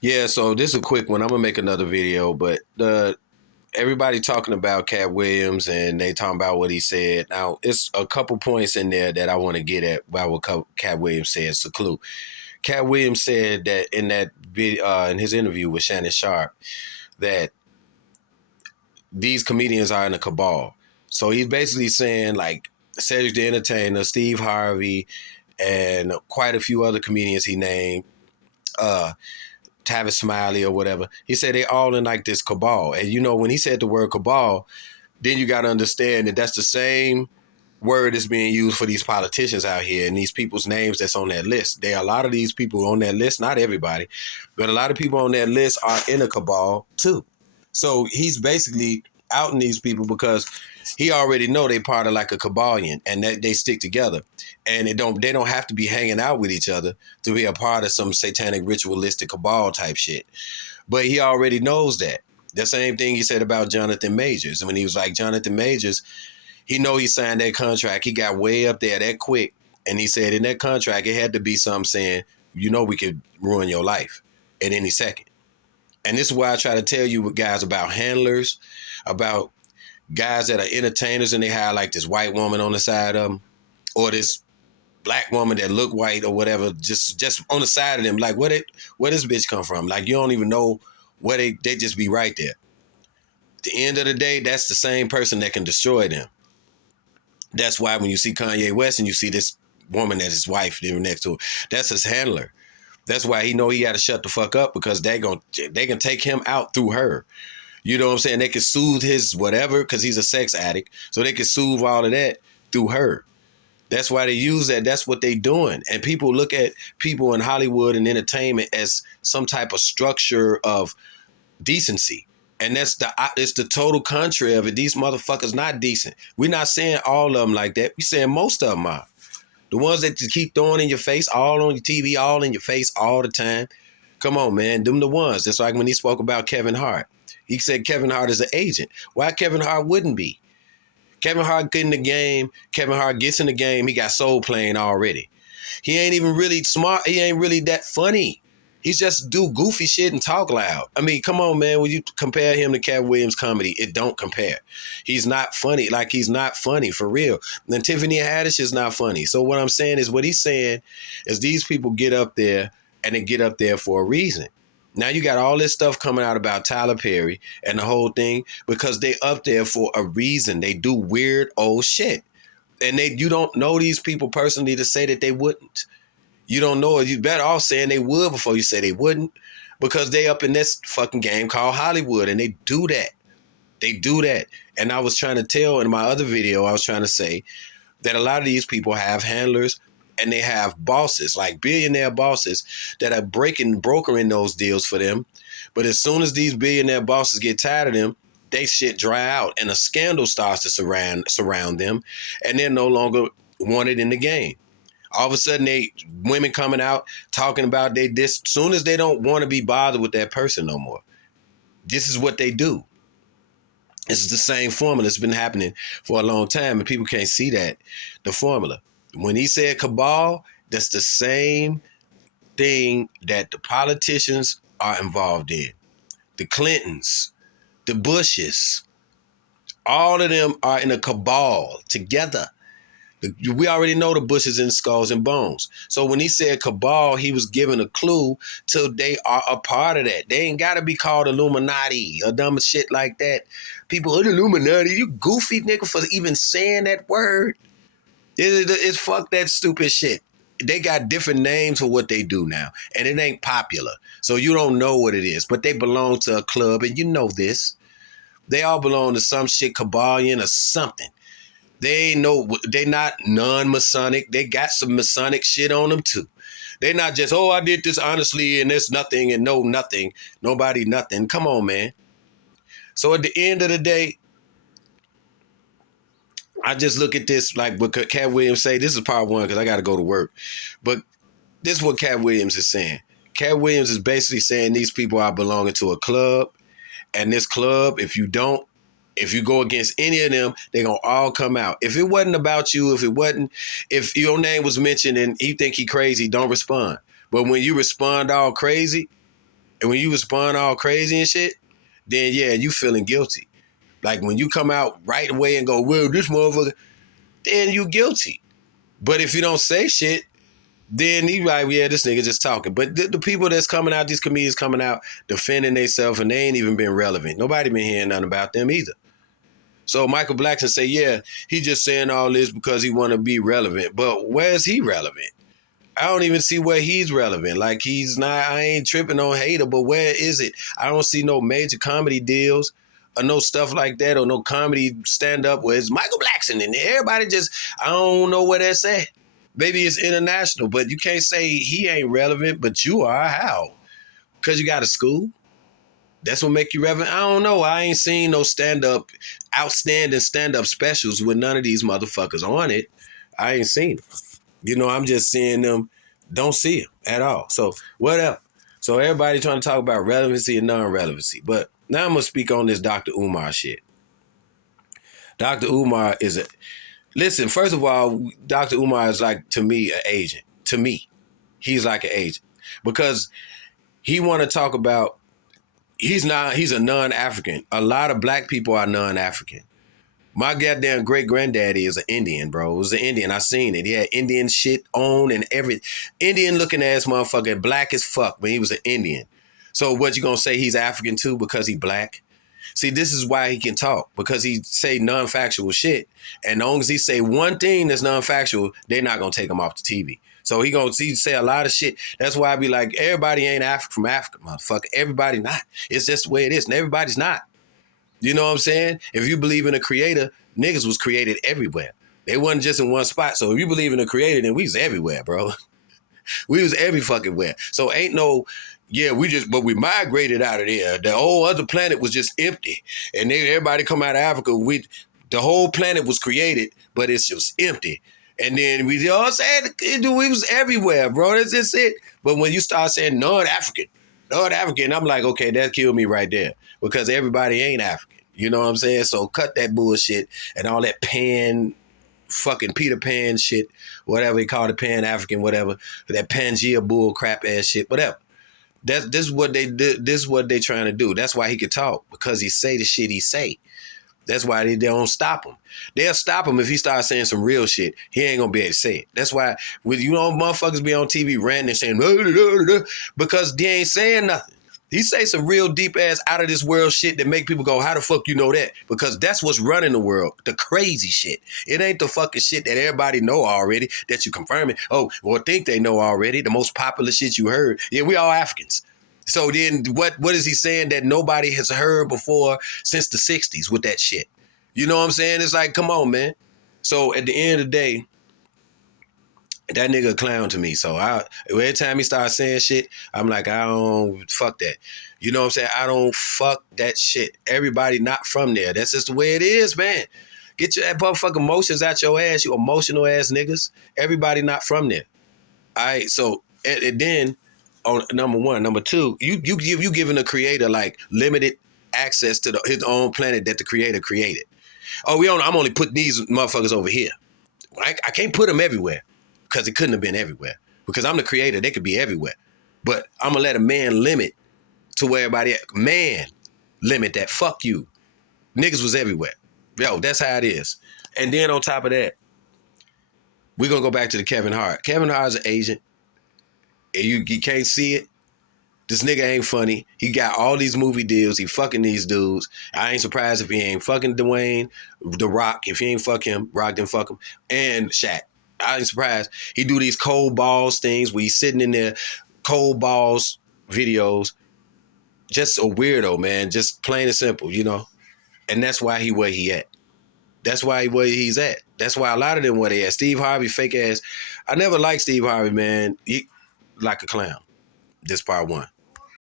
Yeah, so this is a quick one. I'm gonna make another video, but everybody talking about Cat Williams and they talking about what he said. Now, it's a couple points in there that I want to get at about what Cat Williams said. It's a clue. Cat Williams said that in that video, in his interview with Shannon Sharp, that these comedians are in a cabal. So he's basically saying like Cedric the Entertainer, Steve Harvey, and quite a few other comedians he named. Uh, Tavis Smiley or whatever. He said they all in like this cabal. And you know, when he said the word cabal, then you got to understand that that's the same word that's being used for these politicians out here and these people's names that's on that list. There are a lot of these people on that list, not everybody, but a lot of people on that list are in a cabal too. So he's basically outing these people because he already know they part of like a cabalion and that they stick together, and they don't have to be hanging out with each other to be a part of some satanic ritualistic cabal type shit. But he already knows that. The same thing he said about Jonathan Majors. When he was like, Jonathan Majors, he know he signed that contract. He got way up there that quick. And he said in that contract, it had to be something saying, you know, we could ruin your life at any second. And this is why I try to tell you guys about handlers, about guys that are entertainers and they have like this white woman on the side of them or this black woman that look white or whatever, just on the side of them. Like, where this bitch come from? Like, you don't even know where they just be right there. At the end of the day, that's the same person that can destroy them. That's why when you see Kanye West and you see this woman that his wife there next to her, that's his handler. That's why he know he got to shut the fuck up because they can take him out through her. You know what I'm saying? They can soothe his whatever because he's a sex addict. So they can soothe all of that through her. That's why they use that. That's what they doing. And people look at people in Hollywood and entertainment as some type of structure of decency. And it's the total contrary of it. These motherfuckers not decent. We're not saying all of them like that. We're saying most of them are. The ones that you keep throwing in your face, all on your TV, all in your face, all the time. Come on, man. Them the ones. Just like when he spoke about Kevin Hart. He said Kevin Hart is an agent. Why Kevin Hart wouldn't be? Kevin Hart get in the game. Kevin Hart gets in the game. He got soul playing already. He ain't even really smart. He ain't really that funny. He's just do goofy shit and talk loud. I mean, come on, man. When you compare him to Katt Williams' comedy, it don't compare. He's not funny. Like, he's not funny for real. And Tiffany Haddish is not funny. So what I'm saying is what he's saying is these people get up there and they get up there for a reason. Now you got all this stuff coming out about Tyler Perry and the whole thing because they up there for a reason. They do weird old shit. And you don't know these people personally to say that they wouldn't. You don't know it. You better off saying they would before you say they wouldn't, because they up in this fucking game called Hollywood and they do that. They do that. And I was trying to tell in my other video, I was trying to say that a lot of these people have handlers and they have bosses, like billionaire bosses that are brokering those deals for them. But as soon as these billionaire bosses get tired of them, they shit dry out and a scandal starts to surround them and they're no longer wanted in the game. All of a sudden, women coming out talking about this. Soon as they don't want to be bothered with that person no more, this is what they do. This is the same formula that's been happening for a long time, and people can't see that, the formula. When he said cabal, that's the same thing that the politicians are involved in. The Clintons, the Bushes, all of them are in a cabal together. We already know the Bushes in Skulls and Bones. So when he said cabal, he was giving a clue to they are a part of that. They ain't got to be called Illuminati or dumb shit like that. People, Illuminati, you goofy nigga for even saying that word. It's fuck that stupid shit. They got different names for what they do now, and it ain't popular. So you don't know what it is, but they belong to a club, and you know this. They all belong to some shit, Kabbalion or something. They not non-Masonic. They got some Masonic shit on them too. They're not just, oh, I did this honestly and there's nothing and no nothing. Nobody nothing. Come on, man. So at the end of the day, I just look at this like what Katt Williams say. This is part one because I got to go to work. But this is what Katt Williams is saying. Katt Williams is basically saying these people are belonging to a club. And this club, if you go against any of them, they're going to all come out. If it wasn't about you, if your name was mentioned and you think he crazy, don't respond. But when you respond all crazy, And when you respond all crazy and shit, then yeah, you feeling guilty. Like when you come out right away and go, well, this motherfucker, then you guilty. But if you don't say shit, then you like, yeah, this nigga just talking. But the people that's coming out, these comedians coming out defending themselves, and they ain't even been relevant. Nobody been hearing nothing about them either. So Michael Blackson say, yeah, he just saying all this because he want to be relevant. But where's he relevant? I don't even see where he's relevant. Like he's not, I ain't tripping on Hater, but where is it? I don't see no major comedy deals or no stuff like that or no comedy stand-up where it's Michael Blackson and everybody just, I don't know where that's at. Maybe it's international, but you can't say he ain't relevant, but you are. How? Because you got a school? That's what make you relevant? I don't know. I ain't seen no stand-up, outstanding stand-up specials with none of these motherfuckers on it. I ain't seen it. You know, I'm just seeing them, don't see them at all. So, whatever. So, everybody trying to talk about relevancy and non-relevancy. But now I'm going to speak on this Dr. Umar shit. Dr. Umar is a... Listen, first of all, Dr. Umar is like, to me, an agent. To me, he's like an agent. Because he want to talk about... He's a non-African. A lot of black people are non-African. My goddamn great granddaddy is an Indian, bro. It was an Indian. I seen it. He had Indian shit on and every Indian looking ass motherfucker, black as fuck, but he was an Indian. So what you gonna say he's African too because he black? See, this is why he can talk, because he say non-factual shit. And as long as he say one thing that's non-factual, they're not gonna take him off the TV. So he gonna say a lot of shit. That's why I be like, everybody ain't from Africa, motherfucker. Everybody not. It's just the way it is, and everybody's not. You know what I'm saying? If you believe in a creator, niggas was created everywhere. They wasn't just in one spot. So if you believe in a creator, then we was everywhere, bro. We was every fucking where. So ain't no, yeah, but we migrated out of there. The whole other planet was just empty. And everybody come out of Africa, the whole planet was created, but it's just empty. And then we all said we was everywhere, bro. That's just it. But when you start saying non-African, I'm like, okay, that killed me right there. Because everybody ain't African. You know what I'm saying? So cut that bullshit and all that fucking Peter Pan shit, whatever they call it, Pan-African, whatever, that Pangea bull crap ass shit, whatever. This is what they trying to do. That's why he could talk, because he say the shit he say. That's why they don't stop him. They'll stop him if he starts saying some real shit. He ain't gonna be able to say it. That's why motherfuckers be on TV ranting and saying because they ain't saying nothing. He say some real deep ass out of this world shit that make people go, how the fuck you know that? Because that's what's running the world, the crazy shit. It ain't the fucking shit that everybody know already that you confirming. Oh, or think they know already. The most popular shit you heard. Yeah, we all Africans. So then what is he saying that nobody has heard before since the 60s with that shit? You know what I'm saying? It's like, come on, man. So at the end of the day, that nigga a clown to me. So every time he starts saying shit, I'm like, I don't fuck that. You know what I'm saying? I don't fuck that shit. Everybody not from there. That's just the way it is, man. Get your motherfucking emotions out your ass, you emotional ass niggas. Everybody not from there. All right, so and then on number one, number two, you giving the creator like limited access to his own planet that the creator created. Oh, I'm only putting these motherfuckers over here. I can't put them everywhere. Because it couldn't have been everywhere. Because I'm the creator, they could be everywhere. But I'm going to let a man limit to where everybody, man, limit that. Fuck you. Niggas was everywhere. Yo, that's how it is. And then on top of that, we're going to go back to the Kevin Hart. Kevin Hart's an agent. And you can't see it. This nigga ain't funny. He got all these movie deals. He fucking these dudes. I ain't surprised if he ain't fucking Dwayne, The Rock. If he ain't fuck him, Rock didn't fuck him. And Shaq. I ain't surprised. He do these cold balls things where he's sitting in there, cold balls videos. Just a weirdo, man. Just plain and simple, you know? And that's why he where he at. That's why where he's at. That's why a lot of them where they at. Steve Harvey, fake ass. I never liked Steve Harvey, man. He like a clown. This part one.